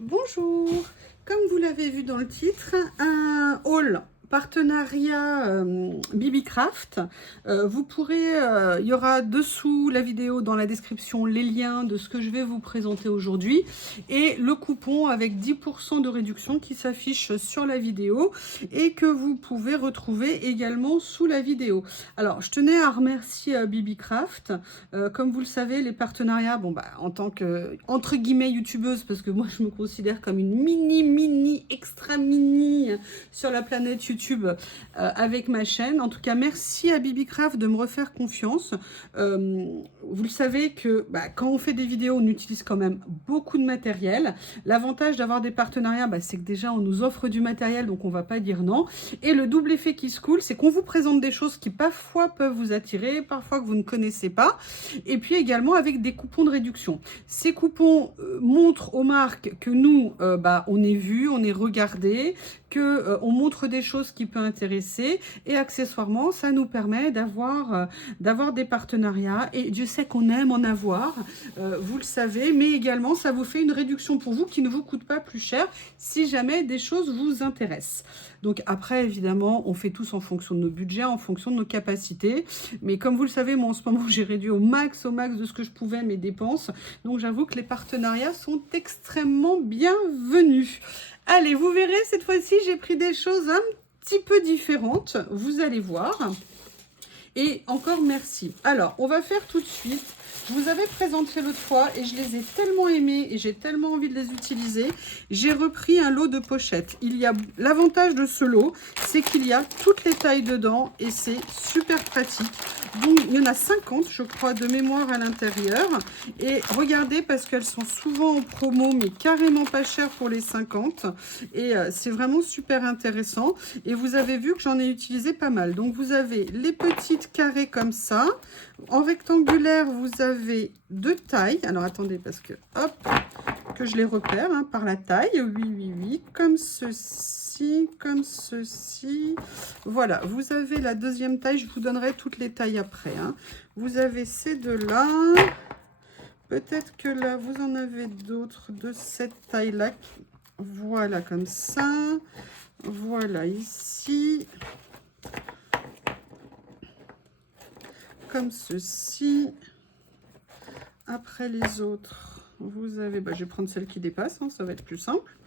Bonjour, comme vous l'avez vu dans le titre, un haul partenariat Bibicraft. Vous pourrez, il y aura dessous la vidéo, dans la description, les liens de ce que je vais vous présenter aujourd'hui et le coupon avec 10% de réduction qui s'affiche sur la vidéo et que vous pouvez retrouver également sous la vidéo. Alors, je tenais à remercier Bibicraft. Comme vous le savez, les partenariats, bon, en tant que, entre guillemets, youtubeuse, parce que moi, je me considère comme une extra mini sur la planète YouTube avec ma chaîne. En tout cas, merci à Bibicraft de me refaire confiance. Vous le savez que quand on fait des vidéos, on utilise quand même beaucoup de matériel. L'avantage d'avoir des partenariats, c'est que déjà, on nous offre du matériel, donc on va pas dire non. Et le double effet qui se coule, c'est qu'on vous présente des choses qui parfois peuvent vous attirer, parfois que vous ne connaissez pas. Et puis également avec des coupons de réduction. Ces coupons montrent aux marques que nous, on est vu, on est regardé, que on montre des choses qui peuvent intéresser et accessoirement, ça nous permet d'avoir des partenariats et Dieu sait qu'on aime en avoir, vous le savez, mais également ça vous fait une réduction pour vous qui ne vous coûte pas plus cher si jamais des choses vous intéressent. Donc après, évidemment, on fait tous en fonction de nos budgets, en fonction de nos capacités, mais comme vous le savez, moi en ce moment, j'ai réduit au max de ce que je pouvais mes dépenses, donc j'avoue que les partenariats sont extrêmement bienvenus. Allez, vous verrez, cette fois-ci, j'ai pris des choses un petit peu différentes. Vous allez voir. Et encore merci. Alors, on va faire tout de suite. Je vous avais présenté l'autre fois et je les ai tellement aimés et j'ai tellement envie de les utiliser. J'ai repris un lot de pochettes. Il y a l'avantage de ce lot, c'est qu'il y a toutes les tailles dedans et c'est super pratique. Donc, il y en a 50, je crois, de mémoire à l'intérieur. Et regardez, parce qu'elles sont souvent en promo, mais carrément pas chères pour les 50. Et c'est vraiment super intéressant. Et vous avez vu que j'en ai utilisé pas mal. Donc, vous avez les petites carrés comme ça. En rectangulaire, vous avez deux tailles. Alors, attendez, parce que, hop, que je les repère par la taille. Oui, oui, oui, comme ceci, comme ceci. Voilà, vous avez la deuxième taille. Je vous donnerai toutes les tailles après. Vous avez ces deux-là. Peut-être que là, vous en avez d'autres de cette taille-là. Voilà, comme ça. Voilà, ici. Comme ceci. Après les autres, vous avez... je vais prendre celle qui dépasse, ça va être plus simple.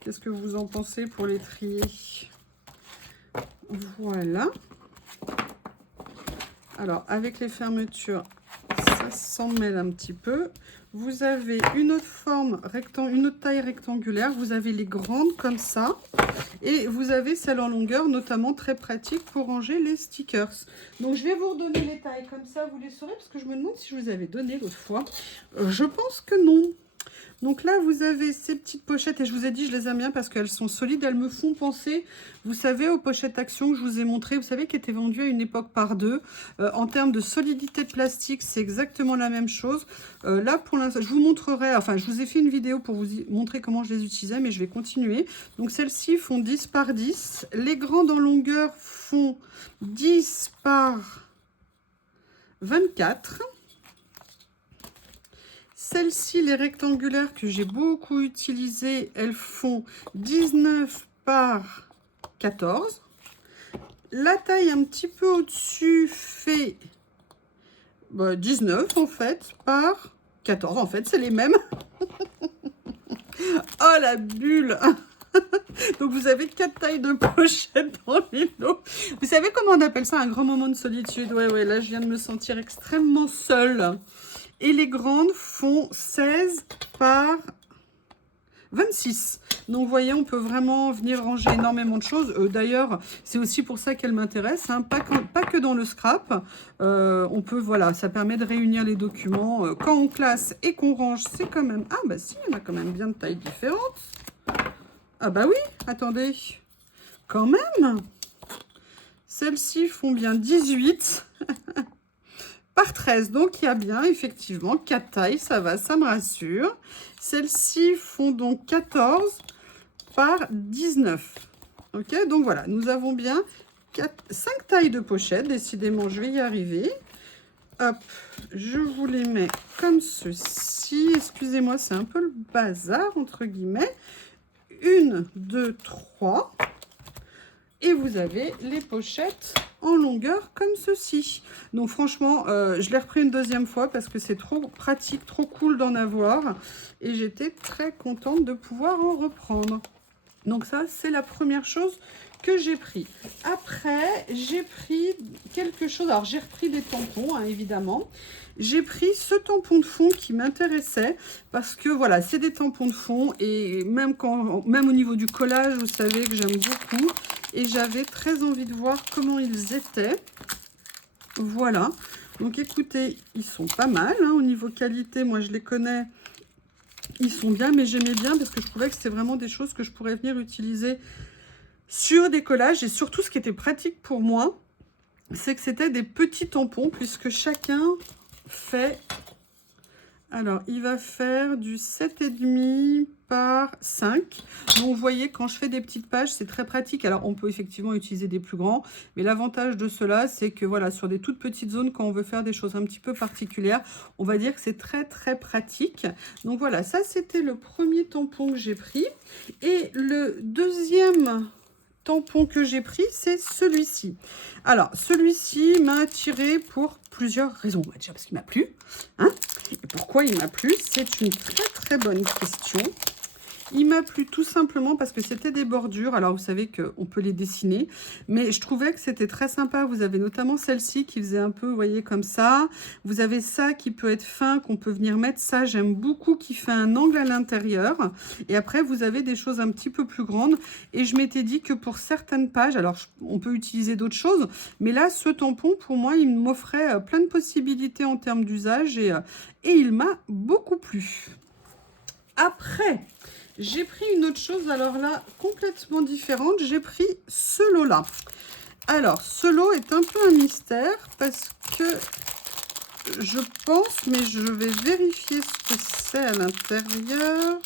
Qu'est-ce que vous en pensez pour les trier? Voilà. Alors, avec les fermetures, ça s'en mêle un petit peu. Vous avez une autre forme, une autre taille rectangulaire. Vous avez les grandes comme ça. Et vous avez celle en longueur, notamment très pratique pour ranger les stickers. Donc, je vais vous redonner les tailles comme ça, vous les saurez, parce que je me demande si je vous avais donné l'autre fois. Je pense que non. Donc là, vous avez ces petites pochettes, et je vous ai dit, je les aime bien parce qu'elles sont solides. Elles me font penser, vous savez, aux pochettes Action que je vous ai montrées, vous savez, qui étaient vendues à une époque par deux. En termes de solidité de plastique, c'est exactement la même chose. Là, pour l'instant, je vous montrerai, enfin, je vous ai fait une vidéo pour vous montrer comment je les utilisais, mais je vais continuer. Donc, celles-ci font 10 par 10. Les grandes en longueur font 10 par 24. Celles-ci, les rectangulaires que j'ai beaucoup utilisées, elles font 19 par 14. La taille un petit peu au-dessus fait 19 en fait par 14. En fait, c'est les mêmes. Oh la bulle. Donc vous avez 4 tailles de pochettes dans les lots. Vous savez comment on appelle ça un grand moment de solitude? Ouais, là je viens de me sentir extrêmement seule. Et les grandes font 16 par 26. Donc, vous voyez, on peut vraiment venir ranger énormément de choses. D'ailleurs, c'est aussi pour ça qu'elle m'intéresse. Pas que dans le scrap. On peut, voilà, ça permet de réunir les documents. Quand on classe et qu'on range, c'est quand même... Ah, bah si, il y en a quand même bien de tailles différentes. Ah, bah oui, attendez. Quand même. Celles-ci font bien 18. Par 13, donc il y a bien effectivement 4 tailles, ça va, ça me rassure. Celles-ci font donc 14 par 19. Ok, donc voilà, nous avons bien 5 tailles de pochette, décidément je vais y arriver. hop, je vous les mets comme ceci. Excusez-moi, c'est un peu le bazar, entre guillemets. 1, 2, 3. Et vous avez les pochettes en longueur comme ceci. Donc franchement, je l'ai repris une deuxième fois parce que c'est trop pratique, trop cool d'en avoir. Et j'étais très contente de pouvoir en reprendre. Donc ça, c'est la première chose que j'ai pris. Après, j'ai pris quelque chose. Alors, j'ai repris des tampons, hein, évidemment. J'ai pris ce tampon de fond qui m'intéressait parce que, voilà, c'est des tampons de fond. Et même au niveau du collage, vous savez que j'aime beaucoup. Et j'avais très envie de voir comment ils étaient. Voilà. Donc, écoutez, ils sont pas mal. Hein, au niveau qualité, moi, je les connais. Ils sont bien, mais j'aimais bien parce que je trouvais que c'était vraiment des choses que je pourrais venir utiliser sur des collages. Et surtout, ce qui était pratique pour moi, c'est que c'était des petits tampons, puisque chacun fait... Alors, il va faire du 7,5 par 5. Donc, vous voyez, quand je fais des petites pages, c'est très pratique. Alors, on peut effectivement utiliser des plus grands. Mais l'avantage de cela, c'est que, voilà, sur des toutes petites zones, quand on veut faire des choses un petit peu particulières, on va dire que c'est très, très pratique. Donc, voilà, ça, c'était le premier tampon que j'ai pris. Et le deuxième tampon que j'ai pris, c'est celui-ci. Alors, celui-ci m'a attiré pour plusieurs raisons. Déjà parce qu'il m'a plu. Hein, et pourquoi il m'a plu? C'est une très très bonne question. Il m'a plu tout simplement parce que c'était des bordures. Alors, vous savez qu'on peut les dessiner, mais je trouvais que c'était très sympa. Vous avez notamment celle-ci qui faisait un peu, vous voyez, comme ça. Vous avez ça qui peut être fin, qu'on peut venir mettre ça. J'aime beaucoup, qui fait un angle à l'intérieur. Et après, vous avez des choses un petit peu plus grandes. Et je m'étais dit que pour certaines pages, alors on peut utiliser d'autres choses, mais là, ce tampon, pour moi, il m'offrait plein de possibilités en termes d'usage et il m'a beaucoup plu. Après, j'ai pris une autre chose, alors là, complètement différente. J'ai pris ce lot-là. Alors, ce lot est un peu un mystère parce que je pense, mais je vais vérifier ce que c'est à l'intérieur.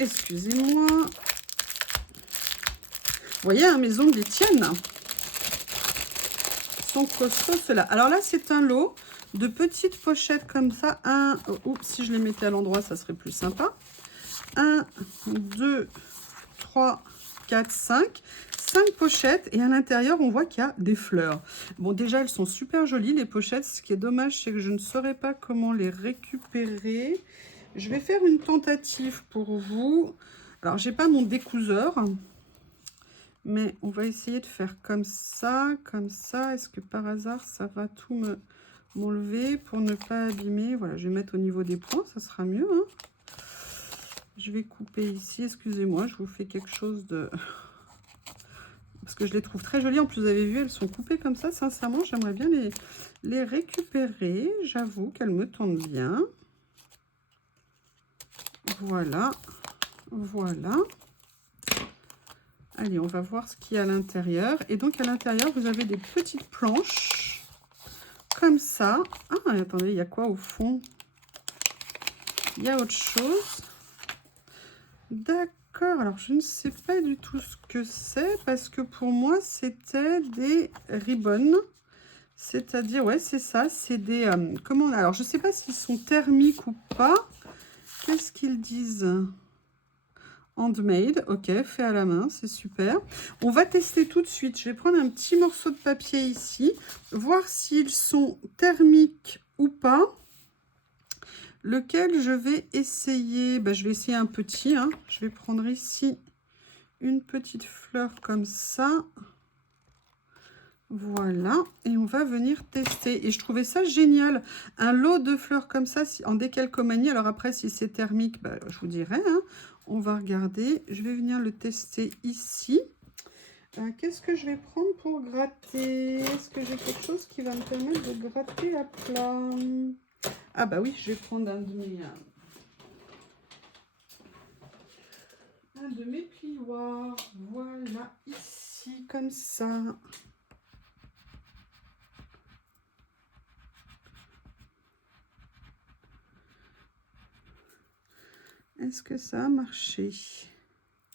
Excusez-moi. Vous voyez, hein, mes ongles, ils tiennent. Ils sont costauds, ceux-là. Alors là, c'est un lot de petites pochettes comme ça. Oups, si je les mettais à l'endroit, ça serait plus sympa. 1, 2, 3, 4, 5. 5 pochettes et à l'intérieur, on voit qu'il y a des fleurs. Bon, déjà, elles sont super jolies, les pochettes. Ce qui est dommage, c'est que je ne saurais pas comment les récupérer. Je vais faire une tentative pour vous. Alors, j'ai pas mon découseur, mais on va essayer de faire comme ça, comme ça. Est-ce que par hasard, ça va tout m'enlever pour ne pas abîmer? Voilà, je vais mettre au niveau des points, ça sera mieux, hein. Je vais couper ici, excusez-moi, je vous fais quelque chose de... Parce que je les trouve très jolies. En plus, vous avez vu, elles sont coupées comme ça. Sincèrement, j'aimerais bien les récupérer. J'avoue qu'elles me tentent bien. Voilà. Voilà. Allez, on va voir ce qu'il y a à l'intérieur. Et donc, à l'intérieur, vous avez des petites planches. Comme ça. Ah, attendez, il y a quoi au fond? Il y a autre chose. D'accord, alors je ne sais pas du tout ce que c'est parce que pour moi c'était des ribbons, c'est-à-dire, ouais, c'est ça, c'est des, comment, alors je ne sais pas s'ils sont thermiques ou pas. Qu'est-ce qu'ils disent? Handmade, ok, fait à la main, c'est super. On va tester tout de suite. Je vais prendre un petit morceau de papier ici, voir s'ils sont thermiques ou pas. Lequel je vais essayer, je vais essayer un petit, hein. Je vais prendre ici une petite fleur comme ça. Voilà, et on va venir tester. Et je trouvais ça génial. Un lot de fleurs comme ça, en décalcomanie. Alors après, si c'est thermique, je vous dirai, hein. On va regarder. Je vais venir le tester ici. Qu'est-ce que je vais prendre pour gratter? Est-ce que j'ai quelque chose qui va me permettre de gratter à plat? Ah bah oui, je vais prendre un de mes plioirs. Voilà, ici, comme ça. Est-ce que ça a marché?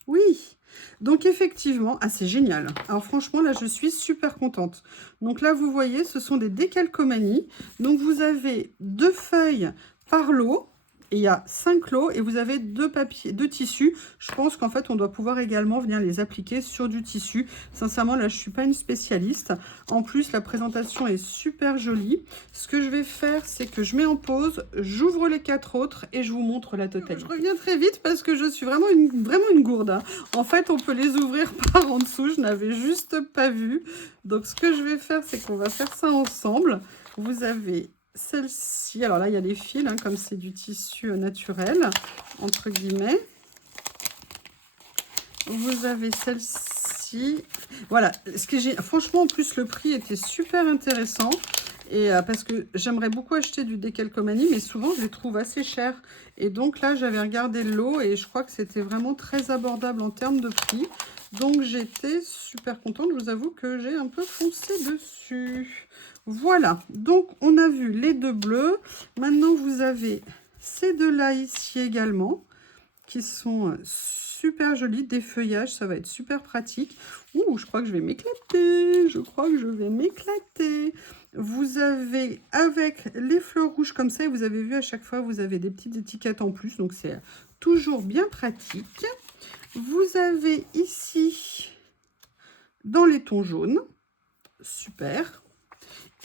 Oui, donc effectivement, ah c'est génial. Alors franchement, là, je suis super contente. Donc là, vous voyez, ce sont des décalcomanies. Donc vous avez 2 feuilles par lot. Et il y a 5 lots et vous avez 2 papiers, 2 tissus. Je pense qu'en fait, on doit pouvoir également venir les appliquer sur du tissu. Sincèrement, là, je ne suis pas une spécialiste. En plus, la présentation est super jolie. Ce que je vais faire, c'est que je mets en pause, j'ouvre les 4 autres et je vous montre la totalité. Je reviens très vite parce que je suis vraiment une gourde, hein. En fait, on peut les ouvrir par en dessous. Je n'avais juste pas vu. Donc, ce que je vais faire, c'est qu'on va faire ça ensemble. Vous avez celle-ci, alors là il y a des fils, hein, comme c'est du tissu naturel, entre guillemets. Vous avez celle-ci. Voilà, ce que j'ai, franchement, en plus, le prix était super intéressant. Et parce que j'aimerais beaucoup acheter du décalcomanie, mais souvent je les trouve assez chers. Et donc là, j'avais regardé le lot et je crois que c'était vraiment très abordable en termes de prix. Donc j'étais super contente. Je vous avoue que j'ai un peu foncé dessus. Voilà, donc on a vu les 2 bleus. Maintenant, vous avez ces 2-là ici également, qui sont super jolis, des feuillages, ça va être super pratique. Ouh, je crois que je vais m'éclater, je crois que je vais m'éclater. Vous avez, avec les fleurs rouges comme ça, et vous avez vu à chaque fois, vous avez des petites étiquettes en plus, donc c'est toujours bien pratique. Vous avez ici, dans les tons jaunes, super.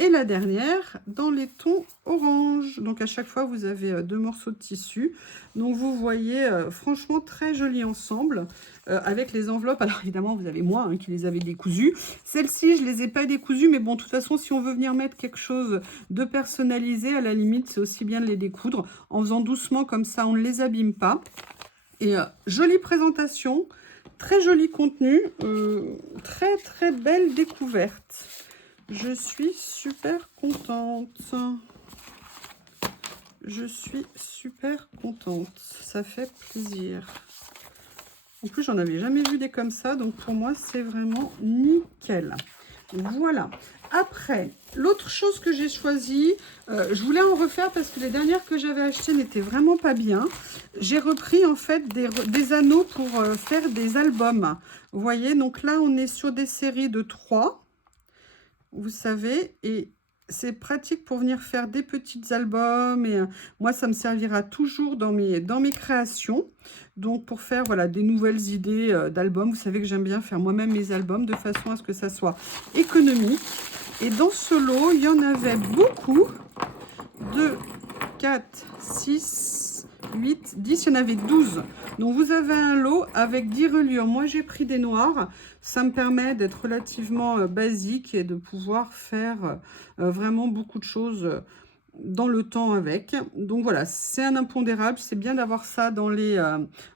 Et la dernière, dans les tons orange. Donc, à chaque fois, vous avez 2 morceaux de tissu. Donc, vous voyez, franchement, très joli ensemble. Avec les enveloppes, alors évidemment, vous avez moi qui les avais décousues. Celles-ci, je ne les ai pas décousues. Mais bon, de toute façon, si on veut venir mettre quelque chose de personnalisé, à la limite, c'est aussi bien de les découdre. En faisant doucement, comme ça, on ne les abîme pas. Et jolie présentation, très joli contenu. Très, très belle découverte. Je suis super contente. Je suis super contente. Ça fait plaisir. En plus, j'en avais jamais vu des comme ça. Donc, pour moi, c'est vraiment nickel. Voilà. Après, l'autre chose que j'ai choisi, je voulais en refaire parce que les dernières que j'avais achetées n'étaient vraiment pas bien. J'ai repris en fait des anneaux pour faire des albums. Vous voyez, donc là, on est sur des séries de 3. Vous savez, et c'est pratique pour venir faire des petits albums. Et moi, ça me servira toujours dans mes créations. Donc, pour faire voilà, des nouvelles idées d'albums. Vous savez que j'aime bien faire moi-même mes albums de façon à ce que ça soit économique. Et dans ce lot, il y en avait beaucoup. 2, 4, 6, 8, 10, il y en avait 12. Donc, vous avez un lot avec 10 reliures. Moi, j'ai pris des noirs. Ça me permet d'être relativement basique et de pouvoir faire vraiment beaucoup de choses dans le temps avec. Donc, voilà, c'est un impondérable. C'est bien d'avoir ça dans les...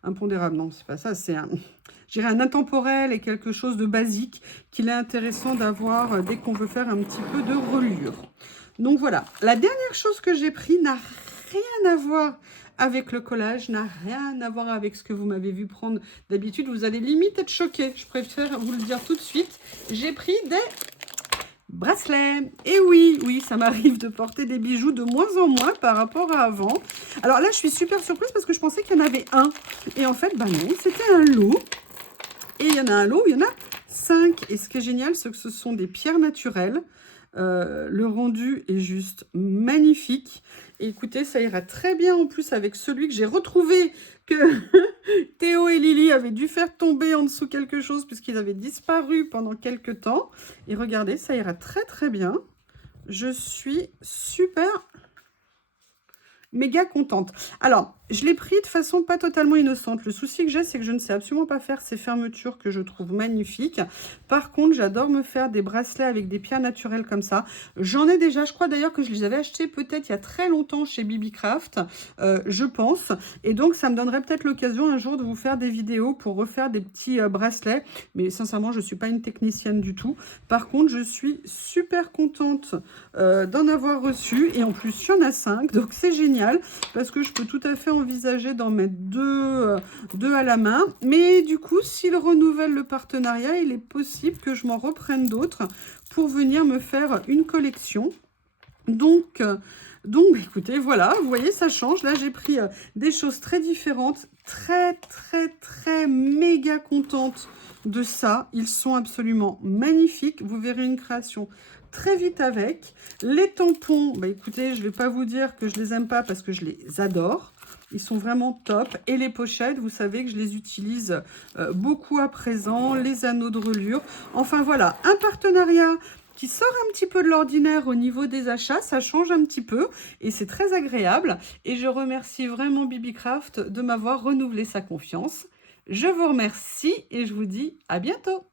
impondérables, non, c'est pas ça. C'est un... Je dirais un intemporel et quelque chose de basique qu'il est intéressant d'avoir dès qu'on veut faire un petit peu de reliure. Donc voilà, la dernière chose que j'ai pris n'a rien à voir avec le collage, n'a rien à voir avec ce que vous m'avez vu prendre d'habitude. Vous allez limite être choqués, je préfère vous le dire tout de suite. J'ai pris des bracelets. Et oui, ça m'arrive de porter des bijoux de moins en moins par rapport à avant. Alors là, je suis super surprise parce que je pensais qu'il y en avait un. Et en fait, bah non, c'était un lot. Et il y en a un lot où il y en a 5. Et ce qui est génial, c'est que ce sont des pierres naturelles. Le rendu est juste magnifique. Et écoutez, ça ira très bien en plus avec celui que j'ai retrouvé, que Théo et Lily avaient dû faire tomber en dessous quelque chose puisqu'ils avaient disparu pendant quelques temps. Et regardez, ça ira très très bien. Je suis super méga contente. Alors, je l'ai pris de façon pas totalement innocente. Le souci que j'ai, c'est que je ne sais absolument pas faire ces fermetures que je trouve magnifiques. Par contre, j'adore me faire des bracelets avec des pierres naturelles comme ça. J'en ai déjà, je crois d'ailleurs que je les avais achetés peut-être il y a très longtemps chez Bibicraft, je pense. Et donc, ça me donnerait peut-être l'occasion un jour de vous faire des vidéos pour refaire des petits bracelets. Mais sincèrement, je ne suis pas une technicienne du tout. Par contre, je suis super contente d'en avoir reçu. Et en plus, il y en a 5, donc c'est génial. Parce que je peux tout à fait envisager d'en mettre deux à la main. Mais du coup, s'il renouvelle le partenariat, il est possible que je m'en reprenne d'autres pour venir me faire une collection. Donc, Donc, bah, écoutez, voilà, vous voyez, ça change. Là, j'ai pris des choses très différentes, très, très, très méga contente de ça. Ils sont absolument magnifiques. Vous verrez une création très vite avec. Les tampons, bah, écoutez, je ne vais pas vous dire que je les aime pas parce que je les adore. Ils sont vraiment top. Et les pochettes, vous savez que je les utilise beaucoup à présent. Les anneaux de relure. Enfin, voilà, un partenariat qui sort un petit peu de l'ordinaire au niveau des achats, ça change un petit peu et c'est très agréable. Et je remercie vraiment Bibicraft de m'avoir renouvelé sa confiance. Je vous remercie et je vous dis à bientôt.